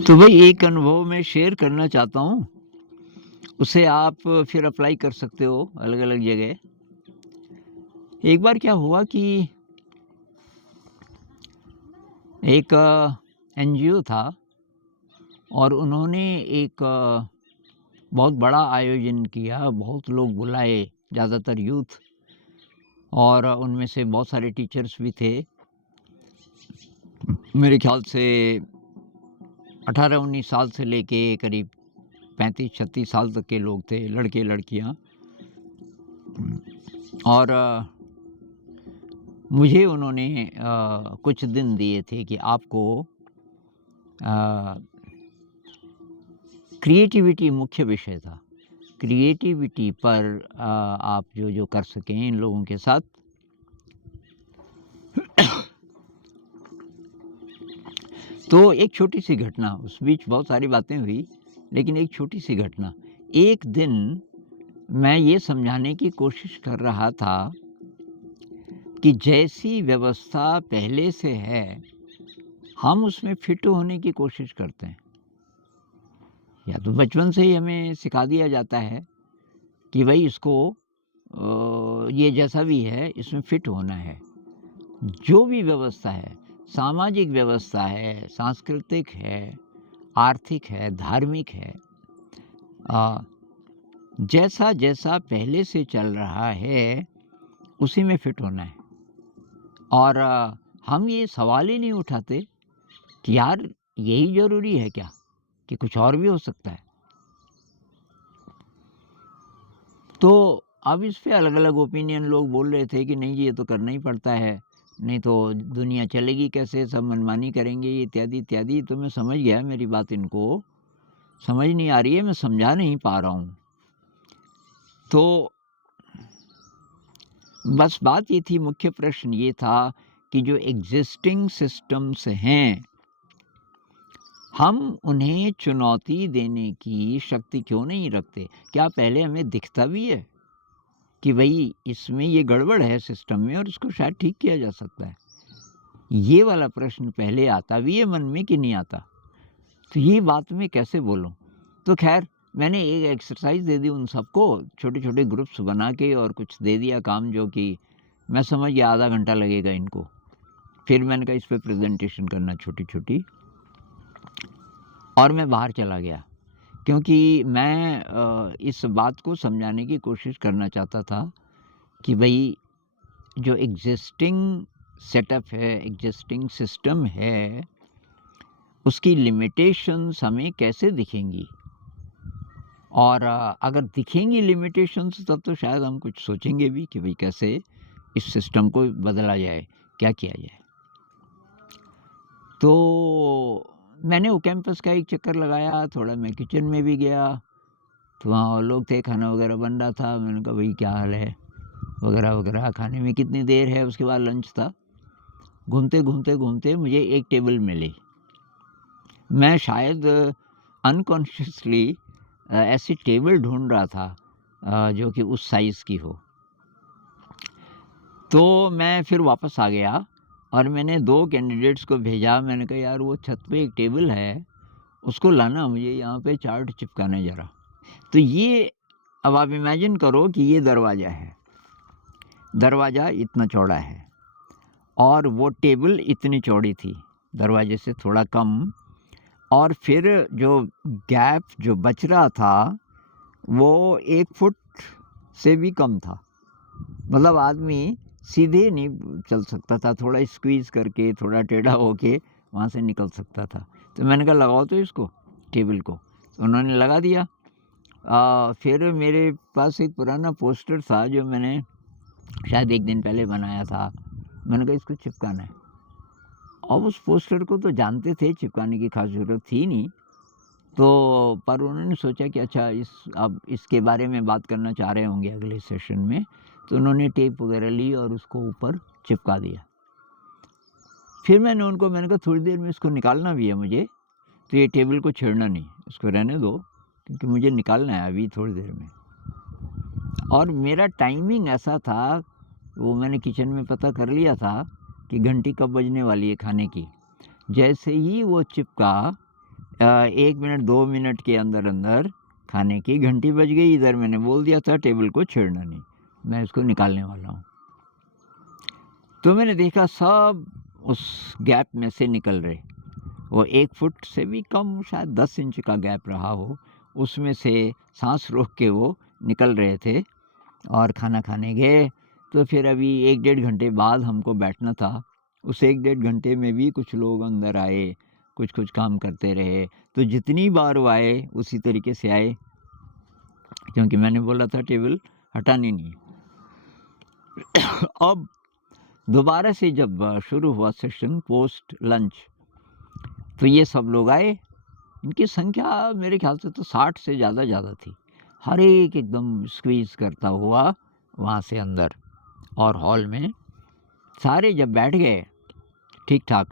तो भाई एक अनुभव मैं शेयर करना चाहता हूँ, उसे आप फिर अप्लाई कर सकते हो अलग-अलग जगह। एक बार क्या हुआ कि एक एनजीओ था और उन्होंने एक बहुत बड़ा आयोजन किया, बहुत लोग बुलाए, ज़्यादातर यूथ और उनमें से बहुत सारे टीचर्स भी थे। मेरे ख़्याल से 18-19 साल से लेके करीब 35-36 साल तक के लोग थे, लड़के-लड़कियाँ। और मुझे उन्होंने कुछ दिन दिए थे कि आपको क्रिएटिविटी मुख्य विषय था। क्रिएटिविटी पर आप जो कर सकें इन लोगों के साथ। तो एक छोटी-सी घटना, उस बीच बहुत सारी बातें हुई, लेकिन एक छोटी-सी घटना। एक दिन मैं ये समझाने की कोशिश कर रहा था कि जैसी व्यवस्था पहले से है, हम उसमें फिट होने की कोशिश करते हैं। या तो बचपन से ही हमें सिखा दिया जाता है कि भाई इसको ये जैसा भी है इसमें फिट होना है। जो भी व्यवस्था है, सामाजिक व्यवस्था है, सांस्कृतिक है, आर्थिक है, धार्मिक है, जैसा पहले से चल रहा है उसी में फिट होना है। और हम ये सवाल ही नहीं उठाते कि यार यही ज़रूरी है क्या, कि कुछ और भी हो सकता है। तो अब इस पे अलग-अलग ओपिनियन लोग बोल रहे थे कि नहीं जी ये तो करना ही पड़ता है, नहीं तो दुनिया चलेगी कैसे, सब मनमानी करेंगे इत्यादि, इत्यादि। तो मैं समझ गया मेरी बात इनको समझ नहीं आ रही है, मैं समझा नहीं पा रहा हूँ। तो बस बात ये थी, मुख्य प्रश्न ये था कि जो एग्ज़िस्टिंग सिस्टम्स हैं, हम उन्हें चुनौती देने की शक्ति क्यों नहीं रखते? क्या पहले हमें दिखता भी है कि भई इसमें ये गड़बड़ है सिस्टम में और इसको शायद ठीक किया जा सकता है? ये वाला प्रश्न पहले आता भी है मन में कि नहीं आता? तो ये बात मैं कैसे बोलूँ? तो ख़ैर मैंने एक एक्सरसाइज़ दे दी उन सबको, छोटे-छोटे ग्रुप्स बना के और कुछ दे दिया काम जो कि मैं समझ गया आधा घंटा लगेगा इनको। फिर मैंने कहा इस पे प्रेज़ेंटेशन करना छोटी-छोटी और मैं बाहर चला गया। क्योंकि मैं इस बात को समझाने की कोशिश करना चाहता था कि भई जो एग्ज़िस्टिंग सेटअप है, एग्ज़िस्टिंग सिस्टम है, उसकी लिमिटेशंस हमें कैसे दिखेंगी? और अगर दिखेंगी लिमिटेशंस तब तो शायद हम कुछ सोचेंगे भी कि भई कैसे इस सिस्टम को बदला जाए, क्या किया जाए? तो मैंने वो कैंपस का एक चक्कर लगाया, थोड़ा मैं किचन में भी गया, तो वहाँ और लोग थे, खाना वगैरह बन रहा था। मैंने कहा भई क्या हाल है? वगैरह-वगैरह, खाने में कितनी देर है? उसके बाद लंच था। घूमते मुझे एक टेबल मिली। मैं शायद अनकॉन्शियसली ऐसी टेबल ढूँढ रहा था जो कि उस साइज़ की हो। तो मैं फिर वापस आ गया और मैंने 2 कैंडिडेट्स को भेजा। मैंने कहा यार वो छत पे एक टेबल है, उसको लाना, मुझे यहाँ पे चार्ट चिपकाना है ज़रा। तो ये अब आप इमेजिन करो कि ये दरवाज़ा है। दरवाज़ा इतना चौड़ा है और वो टेबल इतनी चौड़ी थी, दरवाजे से थोड़ा कम। और फिर जो गैप जो बच रहा था, वो 1 फुट से भी कम था। मतलब आदमी सीधे नहीं चल सकता था, थोड़ा स्क्वीज़ करके, थोड़ा टेढ़ा होके वहाँ से निकल सकता था। तो मैंने कहा लगाओ तो इसको, टेबल को। तो उन्होंने लगा दिया। फिर मेरे पास एक पुराना पोस्टर था जो मैंने शायद 1 दिन पहले बनाया था। मैंने कहा इसको चिपकाना है। अब उस पोस्टर को तो जानते थे, चिपकाने की ख़ास ज़रूरत थी नहीं। तो पर उन्होंने सोचा कि अच्छा अब इसके बारे में बात करना चाह रहे होंगे अगले सेशन में, तो उन्होंने टेप वगैरह ली और उसको ऊपर चिपका दिया। फिर मैंने कहा थोड़ी देर में इसको निकालना भी है मुझे, तो ये टेबल को छेड़ना नहीं, इसको रहने दो क्योंकि मुझे निकालना है अभी थोड़ी देर में। और मेरा टाइमिंग ऐसा था, वो मैंने किचन में पता कर लिया था कि घंटी कब बजने वाली है खाने की। जैसे ही वो चिपका, 1 मिनट 2 मिनट के अंदर खाने की घंटी बज गई। इधर मैंने बोल दिया था टेबल को छेड़ना नहीं, मैं इसको निकालने वाला हूँ। तो मैंने देखा सब उस गैप में से निकल रहे। वो 1 फुट से भी कम, शायद 10 इंच का गैप रहा हो, उसमें से सांस रोक के वो निकल रहे थे और खाना खाने गए। तो फिर अभी 1 डेढ़ घंटे बाद हमको बैठना था। उस 1 डेढ़ घंटे में भी कुछ लोग अंदर आए, कुछ काम करते रहे। तो जितनी बार वो आए उसी तरीके से आए, क्योंकि मैंने बोला था टेबल हटानी नहीं। अब दोबारा से जब शुरू हुआ सेशन पोस्ट लंच, तो ये सब लोग आए। इनकी संख्या मेरे ख्याल से तो 60 से ज़्यादा थी। हर एक एकदम स्क्वीज़ करता हुआ वहाँ से अंदर, और हॉल में सारे जब बैठ गए ठीक ठाक,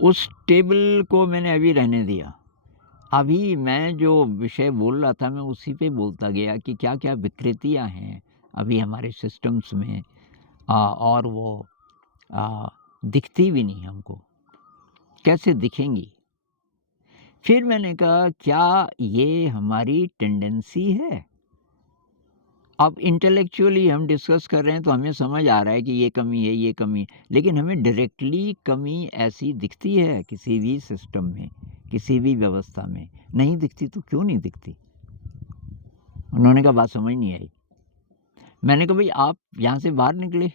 उस टेबल को मैंने अभी रहने दिया। अभी मैं जो विषय बोल रहा था मैं उसी पे बोलता गया कि क्या-क्या विकृतियाँ हैं अभी हमारे सिस्टम्स में, और वो दिखती भी नहीं हमको, कैसे दिखेंगी। फिर मैंने कहा क्या ये हमारी टेंडेंसी है? अब इंटेलेक्चुअली हम डिस्कस कर रहे हैं तो हमें समझ आ रहा है कि ये कमी है, ये कमी है, लेकिन हमें डायरेक्टली कमी ऐसी दिखती है किसी भी सिस्टम में, किसी भी व्यवस्था में? नहीं दिखती तो क्यों नहीं दिखती? उन्होंने कहा बात समझ नहीं आई। मैंने कहा भाई आप यहाँ से बाहर निकले,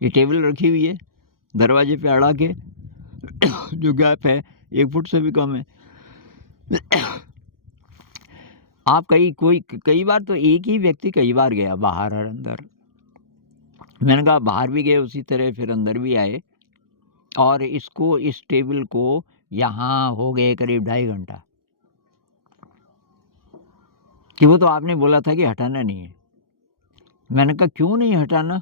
ये टेबल रखी हुई है दरवाजे पे अड़ा के, जो गैप है 1 फुट से भी कम है। आप कई बार तो एक ही व्यक्ति कई बार गया बाहर और अंदर। मैंने कहा बाहर भी गए उसी तरह, फिर अंदर भी आए, और इस टेबल को यहाँ हो गए करीब 2.5 घंटा, कि वो तो आपने बोला था कि हटाना नहीं है। मैंने कहा क्यों नहीं हटाना?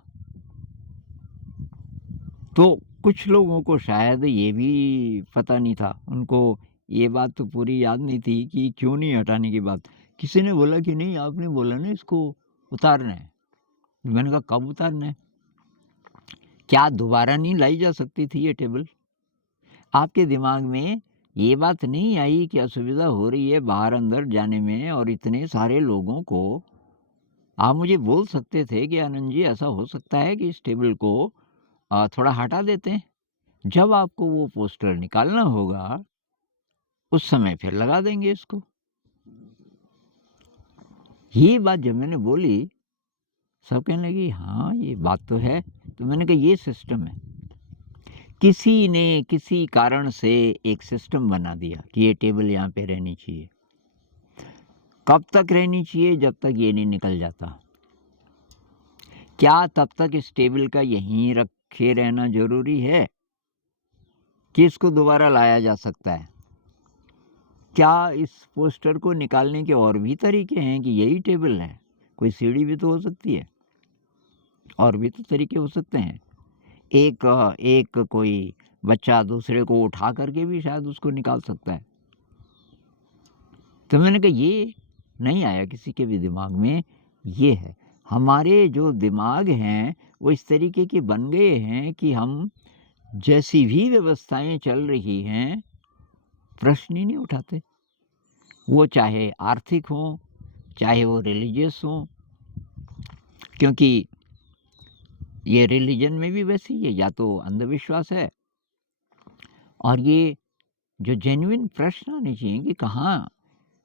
तो कुछ लोगों को शायद ये भी पता नहीं था, उनको ये बात तो पूरी याद नहीं थी कि क्यों नहीं हटाने की बात। किसी ने बोला कि नहीं आपने बोला ना इसको उतारना है। मैंने कहा कब उतारना है? क्या दोबारा नहीं लाई जा सकती थी ये टेबल? आपके दिमाग में ये बात नहीं आई कि असुविधा हो रही है बाहर अंदर जाने में और इतने सारे लोगों को? आप मुझे बोल सकते थे कि आनंद जी ऐसा हो सकता है कि इस टेबल को थोड़ा हटा देते हैं। जब आपको वो पोस्टर निकालना होगा उस समय फिर लगा देंगे इसको। ये बात जब मैंने बोली, सब कहने लगे हाँ ये बात तो है। तो मैंने कहा ये सिस्टम है। किसी ने किसी कारण से एक सिस्टम बना दिया कि ये टेबल यहाँ पे रहनी चाहिए। कब तक रहनी चाहिए? जब तक ये नहीं निकल जाता। क्या तब तक इस टेबल का यहीं रखे रहना ज़रूरी है कि इसको दोबारा लाया जा सकता है? क्या इस पोस्टर को निकालने के और भी तरीके हैं कि यही टेबल है? कोई सीढ़ी भी तो हो सकती है, और भी तो तरीके हो सकते हैं। एक कोई बच्चा दूसरे को उठा करके भी शायद उसको निकाल सकता है। तो मैंने कहा ये नहीं आया किसी के भी दिमाग में। ये है, हमारे जो दिमाग हैं वो इस तरीके के बन गए हैं कि हम जैसी भी व्यवस्थाएं चल रही हैं प्रश्न ही नहीं उठाते। वो चाहे आर्थिक हों, चाहे वो रिलीजियस हों, क्योंकि ये रिलीजन में भी वैसे ही है, या तो अंधविश्वास है, और ये जो जेन्युइन प्रश्न आने चाहिए कि कहाँ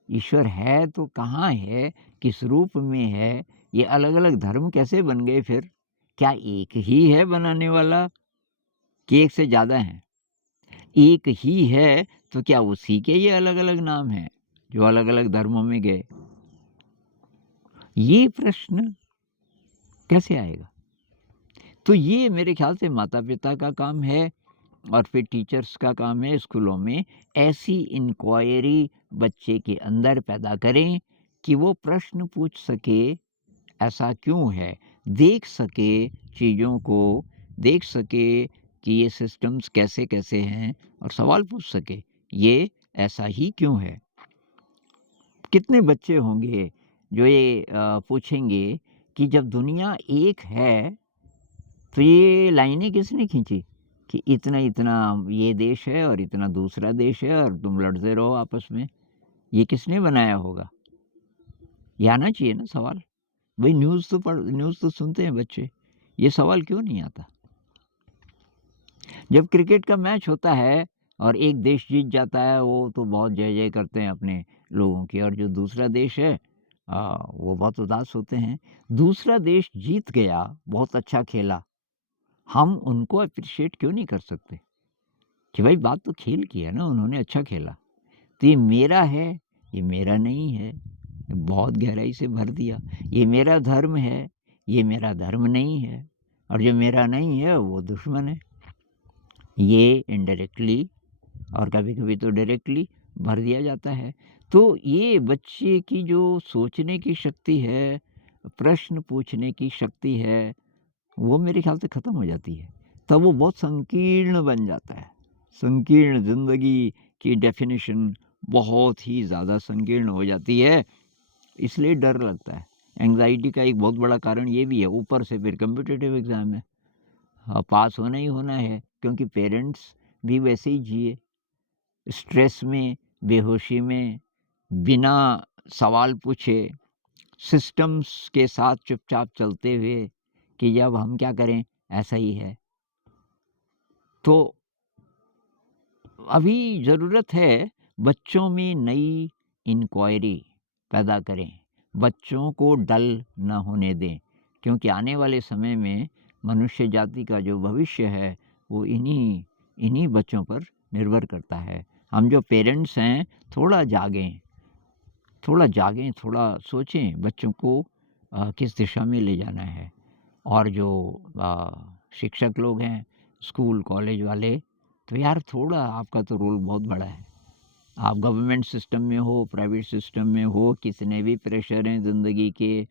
ईश्वर है, तो कहाँ है, किस रूप में है, ये अलग-अलग धर्म कैसे बन गए फिर? क्या एक ही है बनाने वाला कि एक से ज़्यादा हैं? एक ही है तो क्या उसी के ये अलग-अलग नाम हैं, जो अलग-अलग धर्मों में गए? ये प्रश्न कैसे आएगा? तो ये मेरे ख्याल से माता-पिता का काम है, और फिर टीचर्स का काम है स्कूलों में ऐसी इंक्वायरी बच्चे के अंदर पैदा करें कि वो प्रश्न पूछ सके, ऐसा क्यों है? देख सके चीज़ों को, देख सके कि ये सिस्टम्स कैसे-कैसे हैं, और सवाल पूछ सके, ये ऐसा ही क्यों है? कितने बच्चे होंगे जो ये पूछेंगे कि जब दुनिया एक है, तो ये लाइनें किसने खींची? कि इतना-इतना ये देश है और इतना दूसरा देश है और तुम लड़ते रहो आपस में। ये किसने बनाया होगा? ये आना चाहिए ना सवाल। भई न्यूज़ तो सुनते हैं बच्चे, ये सवाल क्यों नहीं आता? जब क्रिकेट का मैच होता है और एक देश जीत जाता है, वो तो बहुत जय-जय करते हैं अपने लोगों की, और जो दूसरा देश है वो बहुत उदास होते हैं। दूसरा देश जीत गया, बहुत अच्छा खेला, हम उनको एप्रिशिएट क्यों नहीं कर सकते? कि भाई बात तो खेल की है ना, उन्होंने अच्छा खेला। तो ये मेरा है, ये मेरा नहीं है। बहुत गहराई से भर दिया। ये मेरा धर्म है, ये मेरा धर्म नहीं है, और जो मेरा नहीं है वो दुश्मन है। ये इनडायरेक्टली और कभी-कभी तो डायरेक्टली भर दिया जाता है। तो ये बच्चे की जो सोचने की शक्ति है, प्रश्न पूछने की शक्ति है, वो मेरे ख़्याल से ख़त्म हो जाती है। तब वो बहुत संकीर्ण बन जाता है। संकीर्ण ज़िंदगी की डेफ़िनिशन बहुत ही ज़्यादा संकीर्ण हो जाती है, इसलिए डर लगता है। एंग्ज़ायटी का एक बहुत बड़ा कारण ये भी है, ऊपर से फिर कॉम्पिटिटिव एग्ज़ाम है। पास होना ही होना है, क्योंकि पेरेंट्स भी वैसे ही जिए, स्ट्रेस में, बेहोशी में, बिना सवाल पूछे, सिस्टम्स के साथ चुपचाप चलते हुए कि जब हम क्या करें, ऐसा ही है। तो अभी ज़रूरत है बच्चों में नई इंक्वायरी पैदा करें, बच्चों को डल न होने दें, क्योंकि आने वाले समय में मनुष्य जाति का जो भविष्य है वो इन्हीं इन्हीं बच्चों पर निर्भर करता है। हम जो पेरेंट्स हैं, थोड़ा जागें, थोड़ा जागें, थोड़ा सोचें बच्चों को किस दिशा में ले जाना है। और जो शिक्षक लोग हैं, स्कूल कॉलेज वाले, तो यार थोड़ा आपका तो रोल बहुत बड़ा है। आप गवर्नमेंट सिस्टम में हो, प्राइवेट सिस्टम में हो, कितने भी प्रेशर हैं ज़िंदगी के,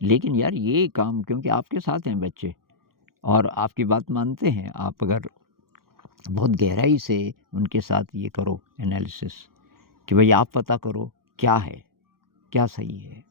लेकिन यार ये काम, क्योंकि आपके साथ हैं बच्चे और आपकी बात मानते हैं, आप अगर बहुत गहराई से उनके साथ ये करो एनालिसिस कि भई आप पता करो क्या है, क्या सही है।